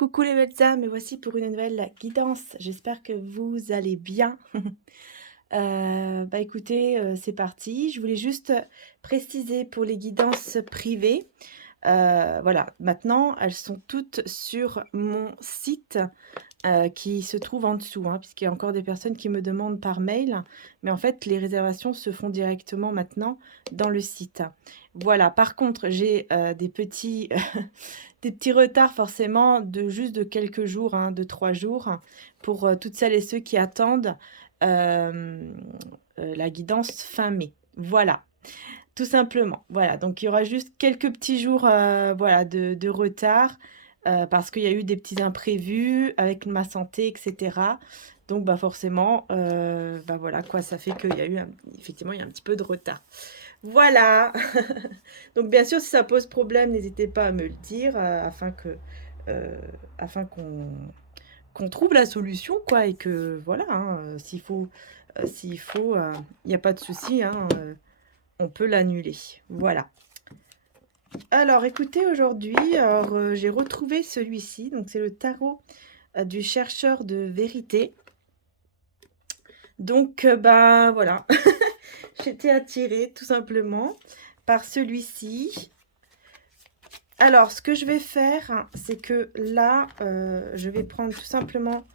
Coucou les belles âmes, et voici pour une nouvelle guidance. J'espère que vous allez bien. Écoutez, c'est parti. Je voulais juste préciser pour les guidances privées, voilà, maintenant elles sont toutes sur mon site, qui se trouve en dessous, hein, puisqu'il y a encore des personnes qui me demandent par mail, mais en fait les réservations se font directement maintenant dans le site. Voilà, par contre j'ai, des petits des petits retards forcément de juste de quelques jours, hein, de 3 jours pour, toutes celles et ceux qui attendent, la guidance fin mai. Voilà, tout simplement. Voilà, donc il y aura juste quelques petits jours, voilà, de retard, parce qu'il y a eu des petits imprévus avec ma santé et cetera. Donc forcément, voilà quoi, ça fait qu'il y a eu effectivement, il y a un petit peu de retard. Voilà. Donc bien sûr, si ça pose problème, n'hésitez pas à me le dire, heu, afin qu'on trouve la solution quoi et que voilà, hein, s'il faut, il n'y a pas de souci, hein, on peut l'annuler. Voilà. Alors écoutez, aujourd'hui, j'ai retrouvé celui-ci, donc c'est le tarot, du chercheur de vérité. Donc voilà, j'étais attirée tout simplement par celui-ci. Alors, ce que je vais faire, c'est que là, je vais prendre tout simplement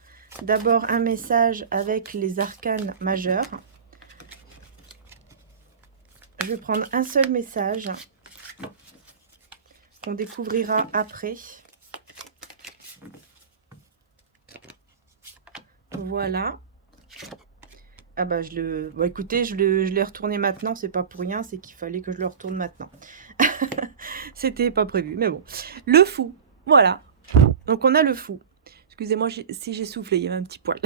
d'abord un message avec les arcanes majeurs. Je vais prendre un seul message qu'on découvrira après. Voilà. Ah bah écoutez, je l'ai retourné maintenant, c'est pas pour rien, c'est qu'il fallait que je le retourne maintenant. C'était pas prévu, mais bon. Le fou, voilà. Donc on a le fou. Excusez-moi si j'ai soufflé, il y avait un petit poil.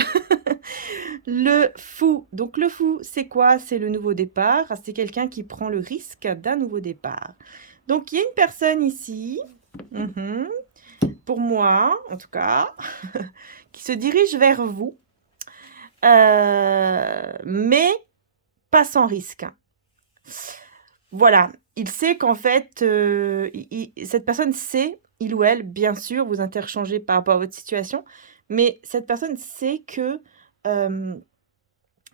Le fou. Donc le fou, c'est quoi? C'est le nouveau départ. C'est quelqu'un qui prend le risque d'un nouveau départ. Donc il y a une personne ici, pour moi en tout cas, qui se dirige vers vous, mais pas sans risque. Voilà, il sait qu'en fait, cette personne sait, il ou elle, bien sûr, vous interchangez par rapport à votre situation, mais cette personne sait que,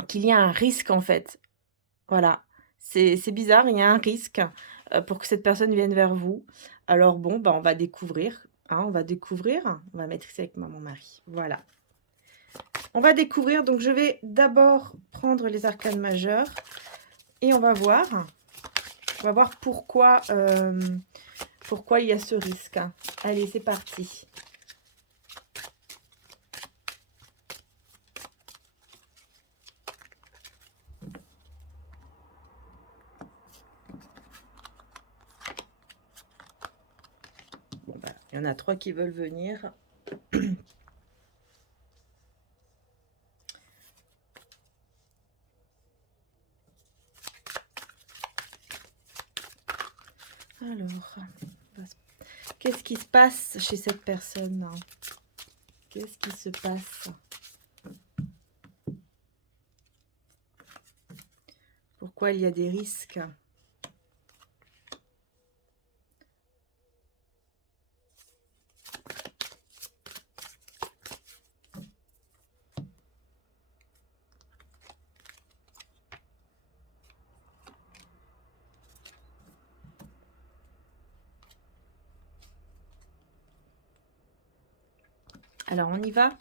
qu'il y a un risque en fait. Voilà, c'est bizarre, il y a un risque, pour que cette personne vienne vers vous. Alors bon, on va découvrir, hein, on va découvrir. On va mettre ici avec mon mari. Voilà. On va découvrir, donc je vais d'abord prendre les arcanes majeures et on va voir. On va voir pourquoi, pourquoi il y a ce risque. Allez, c'est parti. Bon, il y en a 3 qui veulent venir. Alors, qu'est-ce qui se passe chez cette personne? Qu'est-ce qui se passe? Pourquoi il y a des risques? Alors, on y va.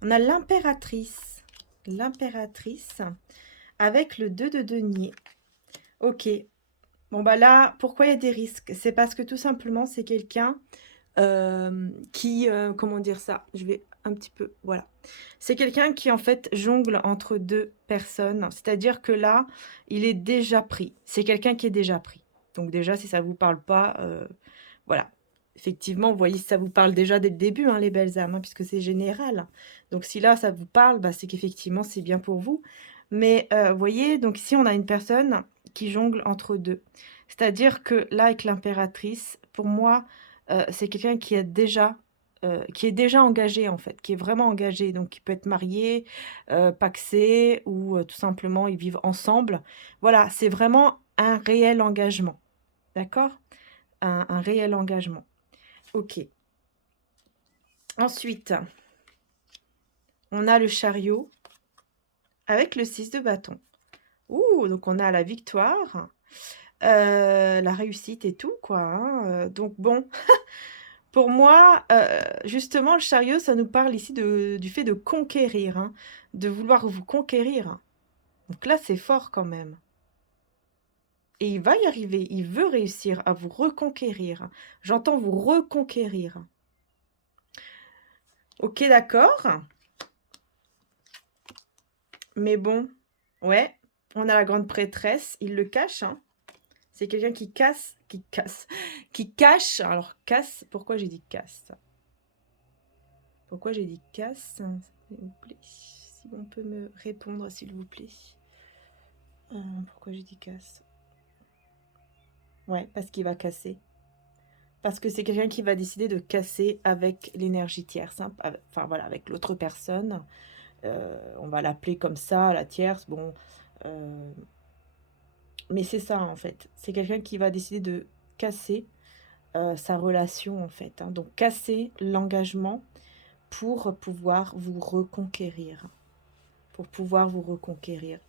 On a l'impératrice. L'impératrice avec le 2 de denier. Ok. Bon, là, pourquoi il y a des risques? C'est parce que tout simplement, c'est quelqu'un qui, comment dire ça? Je vais un petit peu, voilà. C'est quelqu'un qui, en fait, jongle entre 2 personnes. C'est-à-dire que là, il est déjà pris. C'est quelqu'un qui est déjà pris. Donc déjà, si ça vous parle pas, voilà. Effectivement, vous voyez, si ça vous parle déjà dès le début, hein, les belles âmes, hein, puisque c'est général. Donc si là, ça vous parle, c'est qu'effectivement, c'est bien pour vous. Mais vous voyez, donc ici, on a une personne qui jongle entre 2. C'est-à-dire que là, avec l'impératrice, pour moi, c'est quelqu'un qui est déjà engagé, en fait, qui est vraiment engagé. Donc il peut être marié, pacsé ou tout simplement, ils vivent ensemble. Voilà, c'est vraiment un réel engagement. D'accord? Un réel engagement. OK. Ensuite, on a le chariot avec le 6 de bâton. Ouh, donc on a la victoire, la réussite et tout, quoi. Hein. Donc bon, pour moi, justement, le chariot, ça nous parle ici du fait de conquérir, hein, de vouloir vous conquérir. Donc là, c'est fort quand même. Et il va y arriver, il veut réussir à vous reconquérir. J'entends vous reconquérir. Ok, d'accord. Mais bon, ouais, on a la grande prêtresse, il le cache, hein. C'est quelqu'un qui qui cache. Alors, casse, pourquoi j'ai dit casse? Pourquoi j'ai dit casse? S'il vous plaît, si on peut me répondre, s'il vous plaît. Pourquoi j'ai dit casse? Ouais, parce qu'il va casser. Parce que c'est quelqu'un qui va décider de casser avec l'énergie tierce, hein, enfin voilà, avec l'autre personne. On va l'appeler comme ça, la tierce, bon. Mais c'est ça, en fait. C'est quelqu'un qui va décider de casser sa relation, en fait. Hein. Donc, casser l'engagement pour pouvoir vous reconquérir. Pour pouvoir vous reconquérir.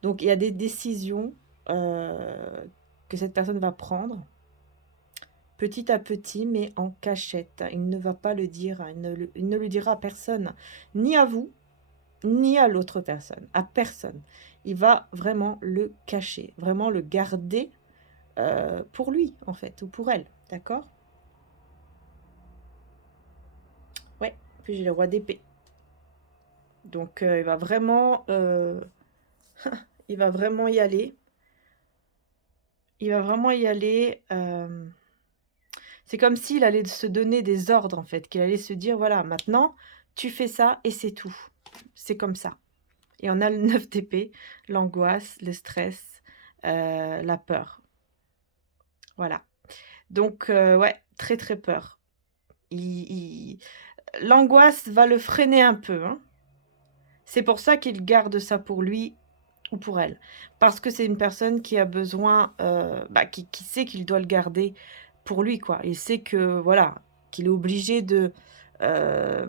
Donc, il y a des décisions que cette personne va prendre petit à petit, mais en cachette. Il ne va pas le dire, il ne le dira à personne, ni à vous, ni à l'autre personne, à personne. Il va vraiment le cacher, vraiment le garder pour lui, en fait, ou pour elle, d'accord? Ouais, puis j'ai le roi d'épée. Donc, il va vraiment... il va vraiment y aller. Il va vraiment y aller... C'est comme s'il allait se donner des ordres, en fait, qu'il allait se dire, voilà, maintenant, tu fais ça et c'est tout. C'est comme ça. Et on a le 9 d'épée, l'angoisse, le stress, la peur. Voilà. Donc, ouais, très très peur. L'angoisse va le freiner un peu. Hein. C'est pour ça qu'il garde ça pour lui ou pour elle. Parce que c'est une personne qui a besoin, qui sait qu'il doit le garder pour lui, quoi. Il sait que, voilà, qu'il est obligé euh,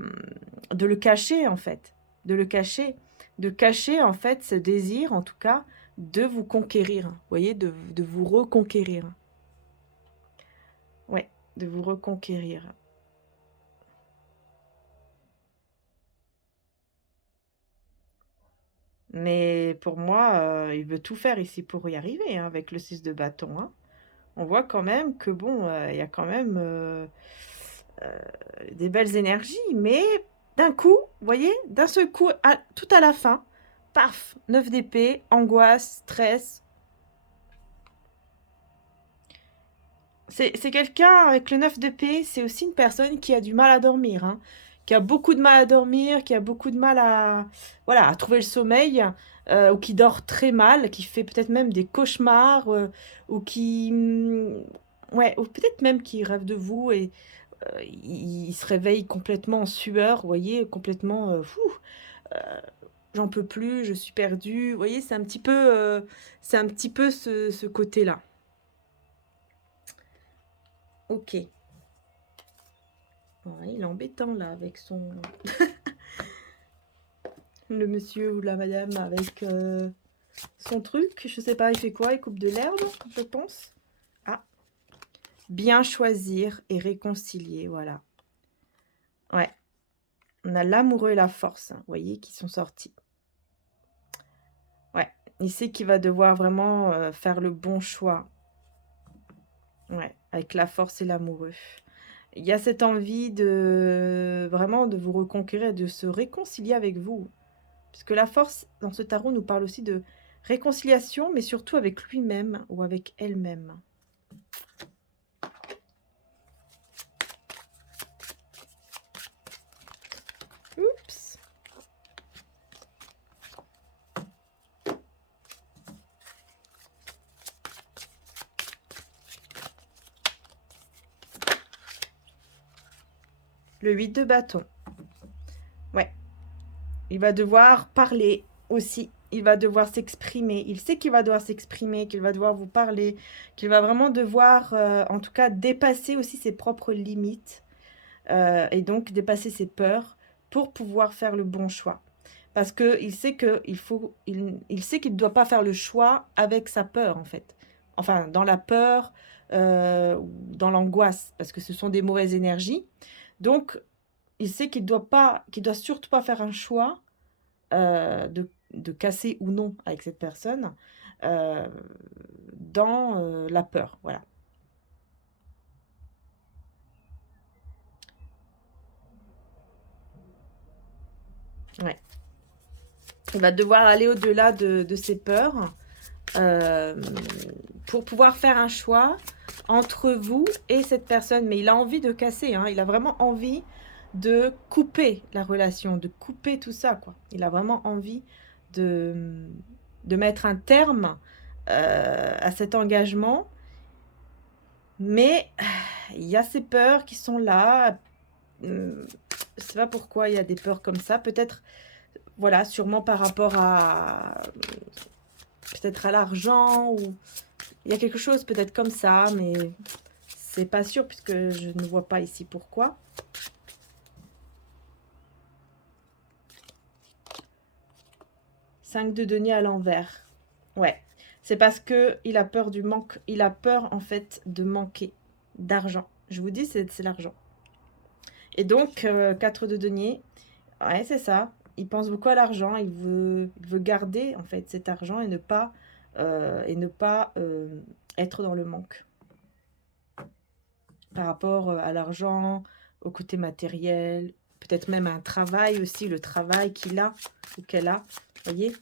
de le cacher, en fait. De le cacher. De cacher, en fait, ce désir, en tout cas, de vous conquérir. Vous voyez, de vous reconquérir. Ouais, de vous reconquérir. Mais pour moi, il veut tout faire ici pour y arriver, hein, avec le 6 de bâton. Hein. On voit quand même que, bon, il y a quand même des belles énergies. Mais d'un coup, vous voyez, d'un seul coup, tout à la fin, paf, 9 d'épée, angoisse, stress. C'est quelqu'un avec le 9 d'épée, c'est aussi une personne qui a du mal à dormir, hein, qui a beaucoup de mal à dormir, qui a beaucoup de mal voilà, à trouver le sommeil, ou qui dort très mal, qui fait peut-être même des cauchemars, ou qui... ouais, ou peut-être même qui rêve de vous et il se réveille complètement en sueur, vous voyez, complètement... euh, j'en peux plus, je suis perdue. Vous voyez, c'est un petit peu ce côté-là. Ok. Ouais, il est embêtant là avec son... le monsieur ou la madame avec son truc. Je sais pas, il fait quoi? Il coupe de l'herbe, je pense. Ah. Bien choisir et réconcilier, voilà. Ouais. On a l'amoureux et la force, hein, vous voyez, qui sont sortis. Ouais. Il sait qu'il va devoir vraiment faire le bon choix. Ouais. Avec la force et l'amoureux. Il y a cette envie de vraiment de vous reconquérir, de se réconcilier avec vous. Puisque la force, dans ce tarot, nous parle aussi de réconciliation, mais surtout avec lui-même ou avec elle-même. Oups. Le 8 de bâton. Ouais. Il va devoir parler aussi. Il va devoir s'exprimer. Il sait qu'il va devoir s'exprimer, qu'il va devoir vous parler, qu'il va vraiment devoir, en tout cas, dépasser aussi ses propres limites. et donc dépasser ses peurs pour pouvoir faire le bon choix. Parce qu'il sait il sait qu'il ne doit pas faire le choix avec sa peur, en fait. Enfin, dans la peur, ou dans l'angoisse, parce que ce sont des mauvaises énergies. Donc, il sait qu'il doit surtout pas faire un choix de casser ou non avec cette personne euh, dans la peur. Voilà. Ouais. Il va devoir aller au-delà de ses peurs euh, pour pouvoir faire un choix entre vous et cette personne. Mais il a envie de casser, hein. Il a vraiment envie de couper la relation, de couper tout ça, quoi. Il a vraiment envie de, de mettre un terme à cet engagement. Mais il y a ces peurs qui sont là. Je sais pas pourquoi il y a des peurs comme ça. Peut-être, voilà, sûrement par rapport à peut-être à l'argent ou il y a quelque chose peut-être comme ça, mais c'est pas sûr puisque je ne vois pas ici pourquoi. Cinq de denier à l'envers. Ouais, c'est parce que il a peur du manque. Il a peur en fait de manquer d'argent. Je vous dis, c'est l'argent. Et donc, 4 de denier, ouais, c'est ça. Il pense beaucoup à l'argent. Il veut garder en fait cet argent et ne pas être dans le manque par rapport à l'argent, au côté matériel, peut-être même à un travail aussi, le travail qu'il a ou qu'elle a. Vous voyez?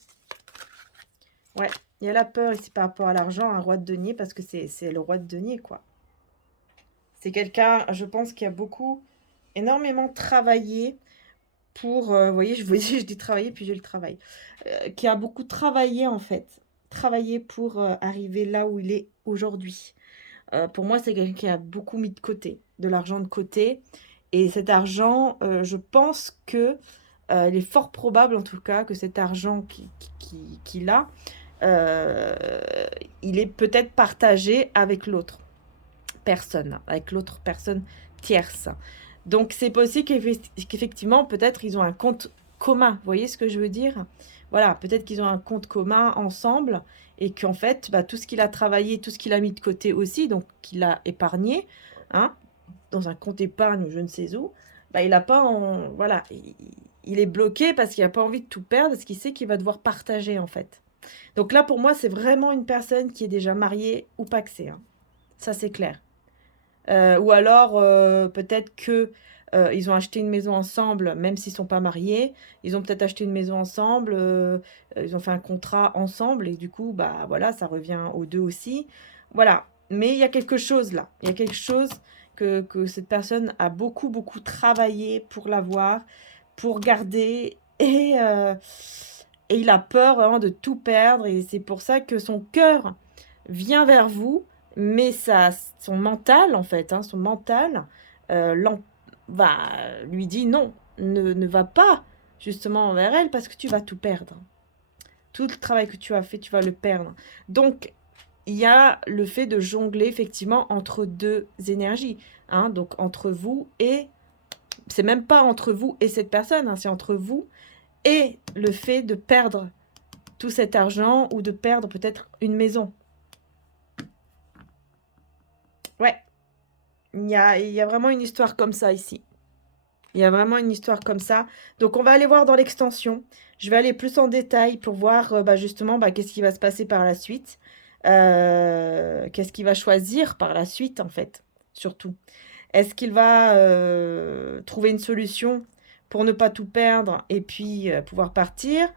Ouais, il y a la peur ici par rapport à l'argent, un roi de denier, parce que c'est le roi de denier, quoi. C'est quelqu'un, je pense, qui a énormément travaillé pour, vous voyez, je vous dis, je dis travailler, puis j'ai le travail, qui a beaucoup travaillé, en fait, travaillé pour arriver là où il est aujourd'hui. Pour moi, c'est quelqu'un qui a beaucoup mis de côté, de l'argent de côté. Et cet argent, je pense que il est fort probable, en tout cas, que cet argent qu'il a, euh, il est peut-être partagé avec l'autre personne, avec l'autre personne tierce. Donc, c'est possible qu'effectivement, peut-être, ils ont un compte commun. Vous voyez ce que je veux dire? Voilà, peut-être qu'ils ont un compte commun ensemble et qu'en fait, bah, tout ce qu'il a travaillé, tout ce qu'il a mis de côté aussi, donc qu'il a épargné, hein, dans un compte épargne ou je ne sais où, bah, il a pas en... Voilà, il est bloqué parce qu'il n'a pas envie de tout perdre, parce qu'il sait qu'il va devoir partager, en fait. Donc là, pour moi, c'est vraiment une personne qui est déjà mariée ou pacsée, hein. Ça, c'est clair. Ou alors, peut-être que ils ont acheté une maison ensemble, même s'ils sont pas mariés. Ils ont peut-être acheté une maison ensemble, ils ont fait un contrat ensemble et du coup, bah voilà, ça revient aux deux aussi. Voilà. Mais il y a quelque chose là. Il y a quelque chose que cette personne a beaucoup, beaucoup travaillé pour l'avoir, pour garder et il a peur vraiment de tout perdre et c'est pour ça que son cœur vient vers vous mais son mental, en fait, hein, son mental va, lui dit non, ne va pas justement vers elle parce que tu vas tout perdre. Tout le travail que tu as fait, tu vas le perdre. Donc, il y a le fait de jongler effectivement entre deux énergies. Hein, donc, entre vous et... C'est même pas entre vous et cette personne, hein, c'est entre vous et le fait de perdre tout cet argent ou de perdre peut-être une maison. Ouais. Il y a vraiment une histoire comme ça ici. Il y a vraiment une histoire comme ça. Donc, on va aller voir dans l'extension. Je vais aller plus en détail pour voir bah, justement bah, qu'est-ce qui va se passer par la suite. Qu'est-ce qu'il va choisir par la suite, en fait, surtout. Est-ce qu'il va trouver une solution pour ne pas tout perdre et puis pouvoir partir?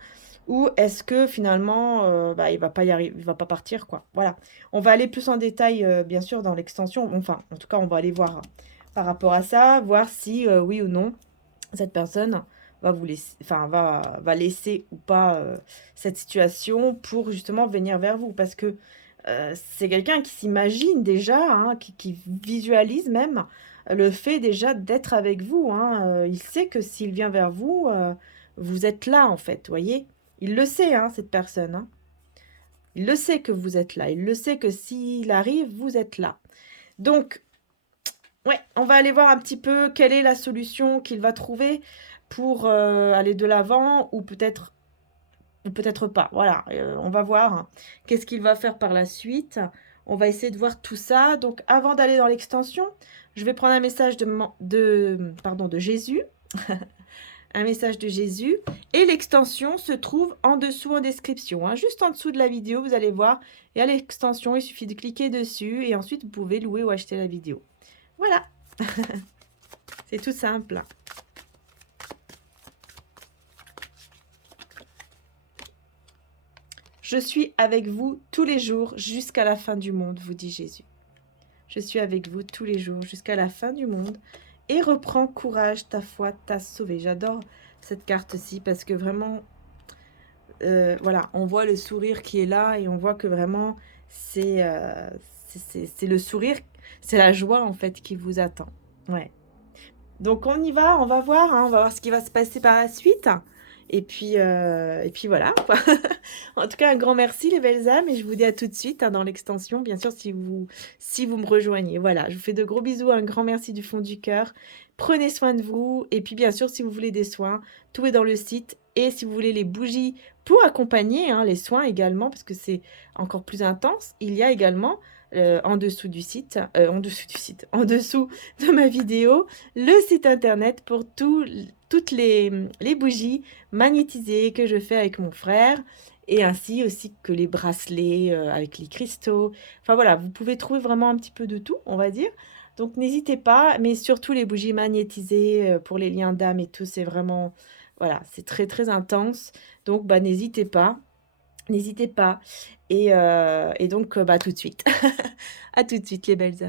Ou est-ce que finalement, bah, il va pas y arriver, il va pas partir, quoi. Voilà. On va aller plus en détail, bien sûr, dans l'extension. Enfin, en tout cas, on va aller voir par rapport à ça, voir si, oui ou non, cette personne va vous laisser, enfin, va laisser ou pas cette situation pour justement venir vers vous. Parce que c'est quelqu'un qui s'imagine déjà, hein, qui visualise même le fait déjà d'être avec vous, hein. Il sait que s'il vient vers vous, vous êtes là, en fait, voyez? Il le sait, hein, cette personne, hein. Il le sait que vous êtes là. Il le sait que s'il arrive, vous êtes là. Donc, Ouais, on va aller voir un petit peu quelle est la solution qu'il va trouver pour aller de l'avant ou peut-être pas. Voilà, on va voir qu'est-ce qu'il va faire par la suite. On va essayer de voir tout ça. Donc, avant d'aller dans l'extension, je vais prendre un message de Jésus. Un message de Jésus. Et l'extension se trouve en dessous en description. Hein. Juste en dessous de la vidéo, vous allez voir. Il y a l'extension, il suffit de cliquer dessus. Et ensuite, vous pouvez louer ou acheter la vidéo. Voilà. C'est tout simple. Je suis avec vous tous les jours jusqu'à la fin du monde, vous dit Jésus. Je suis avec vous tous les jours jusqu'à la fin du monde. Et reprends courage, ta foi t'a sauvé. J'adore cette carte-ci parce que vraiment, voilà, on voit le sourire qui est là et on voit que vraiment, c'est le sourire, c'est la joie en fait qui vous attend. Ouais. Donc on y va, on va voir, hein, on va voir ce qui va se passer par la suite. Et puis voilà. En tout cas, un grand merci les belles âmes et je vous dis à tout de suite hein, dans l'extension, bien sûr, si vous me rejoignez. Voilà, je vous fais de gros bisous, un grand merci du fond du cœur. Prenez soin de vous et puis bien sûr, si vous voulez des soins, tout est dans le site. Et si vous voulez les bougies pour accompagner hein, les soins également, parce que c'est encore plus intense, il y a également en dessous du site, en dessous de ma vidéo, le site internet pour toutes les bougies magnétisées que je fais avec mon frère et ainsi aussi que les bracelets avec les cristaux. Enfin voilà, vous pouvez trouver vraiment un petit peu de tout, on va dire. Donc n'hésitez pas, mais surtout les bougies magnétisées pour les liens d'âme et tout, c'est vraiment, voilà, c'est très très intense. Donc bah n'hésitez pas. N'hésitez pas. Et donc, bah, tout de suite. À tout de suite, les belles âmes.